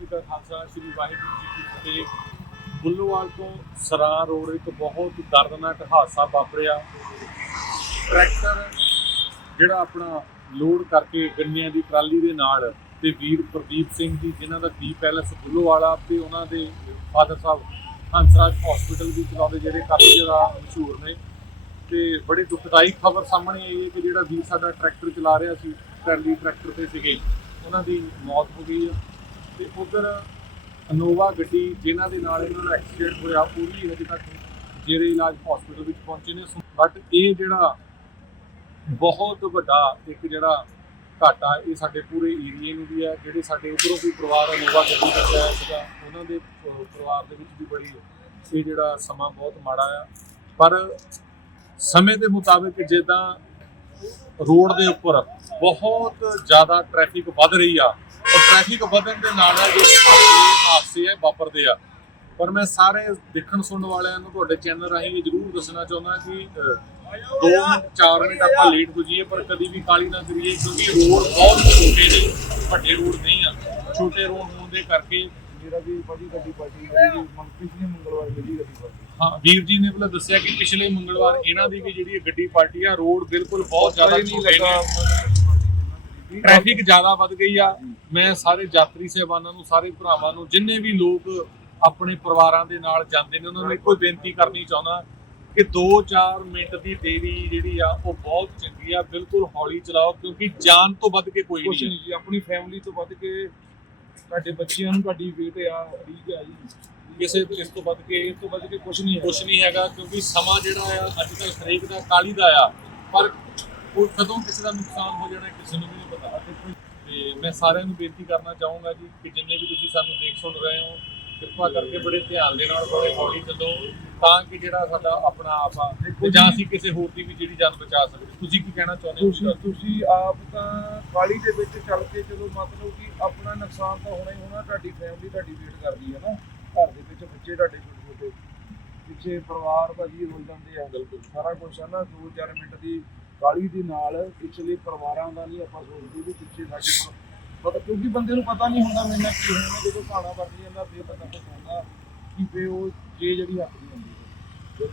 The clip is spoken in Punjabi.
ਜੀ ਕਾ ਖਾਲਸਾ, ਸ੍ਰੀ ਵਾਹਿਗੁਰੂ ਜੀ ਕੀ ਫਤਿਹ। ਬੁੱਲੋਵਾਲ ਤੋਂ ਸਰਾ ਰੋਡ ਇੱਕ ਬਹੁਤ ਦਰਦਨਾਕ ਹਾਦਸਾ ਵਾਪਰਿਆ। ਟਰੈਕਟਰ ਜਿਹੜਾ ਆਪਣਾ ਲੋਡ ਕਰਕੇ ਗੰਨਿਆਂ ਦੀ ਟਰਾਲੀ ਦੇ ਨਾਲ ਤੇ ਵੀਰ ਪ੍ਰਦੀਪ ਸਿੰਘ ਜੀ, ਜਿਨ੍ਹਾਂ ਦਾ ਦੀ ਪੈਲਸ ਬੁੱਲੋਵਾਲਾ ਤੇ ਉਹਨਾਂ ਦੇ ਫਾਦਰ ਸਾਹਿਬ ਹੰਸਰਾਜ ਹਸਪੀਟਲ ਵੀ ਚਲਾਉਂਦੇ ਜਿਹੜੇ ਕਾਫੀ ਜ਼ਿਆਦਾ ਮਸ਼ਹੂਰ ਨੇ। ਤੇ ਬੜੀ ਦੁਖਦਾਈ ਖਬਰ ਸਾਹਮਣੇ ਆਈ ਹੈ ਕਿ ਜਿਹੜਾ ਵੀਰ ਸਾਡਾ ਟਰੈਕਟਰ ਚਲਾ ਰਿਹਾ ਸੀ, ਟਰਾਲੀ ਟਰੈਕਟਰ ਤੇ ਸੀਗੇ, ਉਹਨਾਂ ਦੀ ਮੌਤ ਹੋ ਗਈ ਹੈ। ਤੇ ਉਧਰ ਅਨੋਵਾ ਗੱਡੀ ਜਿਨ੍ਹਾਂ ਦੇ ਨਾਲ ਇਹਨਾਂ ਦਾ ਐਕਸੀਡੈਂਟ ਹੋਇਆ, ਉਹ ਵੀ ਹਜੇ ਤੱਕ ਜਿਹੜੇ ਇਲਾਜ ਹਸਪੀਟਲ ਵਿੱਚ ਪਹੁੰਚੇ ਨੇ। ਬਟ ਇਹ ਜਿਹੜਾ ਬਹੁਤ ਵੱਡਾ ਇੱਕ ਜਿਹੜਾ ਘਾਟਾ ਇਹ ਸਾਡੇ ਪੂਰੇ ਏਰੀਏ ਨੂੰ ਵੀ ਹੈ, ਜਿਹੜੇ ਸਾਡੇ ਉਧਰੋਂ ਵੀ ਪਰਿਵਾਰ ਅਨੋਵਾ ਗੱਡੀ ਵਿੱਚ ਆਇਆ ਸੀਗਾ, ਉਹਨਾਂ ਦੇ ਪਰਿਵਾਰ ਦੇ ਵਿੱਚ ਵੀ ਬੜੀ ਇਹ ਜਿਹੜਾ ਸਮਾਂ ਬਹੁਤ ਮਾੜਾ ਆ। ਪਰ ਸਮੇਂ ਦੇ ਮੁਤਾਬਿਕ ਜਿੱਦਾਂ ਰੋਡ ਦੇ ਉੱਪਰ ਬਹੁਤ ਜ਼ਿਆਦਾ ਟ੍ਰੈਫਿਕ ਵੱਧ ਰਹੀ ਆ ਟ੍ਰੈਫਿਕ ਵਧਣ ਦੇ ਨਾਲ ਨਾਲ ਜਿਹੜੇ ਹਾਦਸੇ ਆ ਵਾਪਰਦੇ ਆ। ਪਰ ਮੈਂ ਸਾਰੇ ਦੇਖਣ ਸੁਣਨ ਵਾਲਿਆਂ ਨੂੰ ਤੁਹਾਡੇ ਚੈਨਲ ਰਾਹੀਂ ਇਹ ਜ਼ਰੂਰ ਦੱਸਣਾ ਚਾਹੁੰਦਾ ਕਿ 2 ਮਿੰਟ 4 ਮਿੰਟ ਆਪਾਂ ਲੇਟ ਹੋ ਜਾਈਏ ਪਰ ਕਦੀ ਵੀ ਕਾਲੀ ਨਾ ਕਰੀਏ ਕਿਉਂਕਿ ਰੋਡ ਬਹੁਤ ਛੋਟੇ ਨੇ ਵੱਡੇ ਰੋਡ ਨਹੀਂ ਆ। ਛੋਟੇ ਰੋਡ ਹੋਣ ਦੇ ਕਰਕੇ ਮੇਰਾ ਵੀ ਬੜੀ ਗੱਡੀ ਪਾਰਟੀ ਮੇਰੀ ਪਿਛਲੇ ਮੰਗਲਵਾਰ ਮਿਲੀ ਗੱਡੀ ਪਾਰਟੀ ਹਾਂ ਵੀਰ ਜੀ ਨੇ ਪਹਿਲਾਂ ਦੱਸਿਆ ਕਿ ਪਿਛਲੇ ਮੰਗਲਵਾਰ ਇਹਨਾਂ ਦੀ ਵੀ ਜਿਹੜੀ ਗੱਡੀ ਪਾਰਟੀ ਆ ਰੋਡ ਬਿਲਕੁਲ ਬਹੁਤ ਜ਼ਿਆਦਾ ਛੋਟੇ ਨੇ। ਟ੍ਰੈਫਿਕ ਜ਼ਿਆਦਾ ਵੱਧ ਗਈ ਆ। ਮੈਂ ਸਾਰੇ ਯਾਤਰੀ ਸਹਿਬਾਨਾਂ ਨੂੰ ਸਾਰੇ ਭਰਾਵਾਂ ਨੂੰ ਜਿੰਨੇ ਵੀ ਲੋਕ ਆਪਣੇ ਪਰਿਵਾਰਾਂ ਦੇ ਨਾਲ ਜਾਂਦੇ ਨੇ ਉਹਨਾਂ ਨੂੰ ਇੱਕੋ ਬੇਨਤੀ ਕਰਨੀ ਚਾਹੁੰਦਾ ਕਿ 2-4 ਮਿੰਟ ਦੀ ਦੇਰੀ ਜਿਹੜੀ ਆ ਉਹ ਬਹੁਤ ਚੰਗੀ ਆ। ਬਿਲਕੁਲ ਹੌਲੀ ਚਲਾਓ ਕਿਉਂਕਿ ਜਾਨ ਤੋਂ ਵੱਧ ਕੇ ਕੋਈ ਨਹੀਂ ਜੀ ਆਪਣੀ ਫੈਮਿਲੀ ਤੋਂ ਵੱਧ ਕੇ ਤੁਹਾਡੇ ਬੱਚਿਆਂ ਨੂੰ ਤੁਹਾਡੀ ਵੇਟ ਆ ਠੀਕ ਆ ਜੀ। ਕਿਸੇ ਇਸ ਤੋਂ ਵੱਧ ਕੇ ਇਸ ਤੋਂ ਵੱਧ ਕੇ ਕੁਛ ਨਹੀਂ ਕੁਛ ਨਹੀਂ ਹੈਗਾ ਕਿਉਂਕਿ ਸਮਾਂ ਜਿਹੜਾ ਆ ਅੱਜ ਕੱਲ੍ਹ ਹਰੇਕ ਦਾ ਕਾਲੀ ਦਾ ਆ। ਪਰ ਉਹ ਕਦੋਂ ਕਿਸੇ ਦਾ ਨੁਕਸਾਨ ਹੋ ਜਾਣਾ ਕਿਸੇ ਨੂੰ ਵੀ ਨਹੀਂ ਪਤਾ। ਤੇ ਮੈਂ ਸਾਰਿਆਂ ਨੂੰ ਬੇਨਤੀ ਕਰਨਾ ਚਾਹੂੰਗਾ ਜੀ ਕਿ ਜਿੰਨੇ ਵੀ ਤੁਸੀਂ ਸਾਨੂੰ ਦੇਖ ਸੁਣ ਰਹੇ ਹੋ ਕਿਰਪਾ ਕਰਕੇ ਬੜੇ ਧਿਆਨ ਦੇ ਨਾਲ ਬੜੇ ਹੌਲੀ ਚੱਲੋ ਤਾਂ ਕਿ ਜਿਹੜਾ ਸਾਡਾ ਆਪਣਾ ਆਪ ਆ ਤੇ ਜਾਂ ਅਸੀਂ ਕਿਸੇ ਹੋਰ ਦੀ ਵੀ ਜਿਹੜੀ ਜਾਨ ਬਚਾ ਸਕਦੇ। ਤੁਸੀਂ ਕੀ ਕਹਿਣਾ ਚਾਹੁੰਦੇ ਹੋ ਤੁਸੀਂ ਤੁਸੀਂ ਆਪ ਤਾਂ ਕਾਲੀ ਦੇ ਵਿੱਚ ਚੱਲ ਕੇ ਚਲੋ ਮਤਲਬ ਕਿ ਆਪਣਾ ਨੁਕਸਾਨ ਤਾਂ ਹੋਣਾ ਹੀ ਹੋਣਾ ਤੁਹਾਡੀ ਫੈਮਿਲੀ ਤੁਹਾਡੀ ਵੇਟ ਕਰਦੀ ਹੈ ਨਾ। ਘਰ ਦੇ ਵਿੱਚ ਬੱਚੇ ਤੁਹਾਡੇ ਛੋਟੇ ਛੋਟੇ ਪਿੱਛੇ ਪਰਿਵਾਰ ਭਾਜੀ ਰੁੱਲ ਜਾਂਦੇ ਆ। ਬਿਲਕੁਲ। ਸਾਰਾ ਕੁਝ ਹੈ ਨਾ 2-4 ਮਿੰਟ ਦੀ ਕਾਲੀ ਦੇ ਨਾਲ ਪਿਛਲੇ ਪਰਿਵਾਰਾਂ ਦਾ ਨਹੀਂ ਆਪਾਂ ਸੋਚਦੇ ਵੀ ਪਿੱਛੇ ਸਾਡੇ ਪਰ- ਪਤਾ ਕਿਉਂਕਿ ਬੰਦੇ ਨੂੰ ਪਤਾ ਨਹੀਂ ਹੁੰਦਾ ਮੈਨਾਂ ਕੀ ਹੋਣਾ ਜਦੋਂ ਭਾਣਾ ਵਰਤ ਜਾਂਦਾ ਫੇਰ ਪਤਾ ਹੁੰਦਾ ਕਿ ਫੇ ਉਹ ਚੀਜ਼ ਜਿਹੜੀ ਹੱਥ ਦੀ ਹੁੰਦੀ ਹੈ।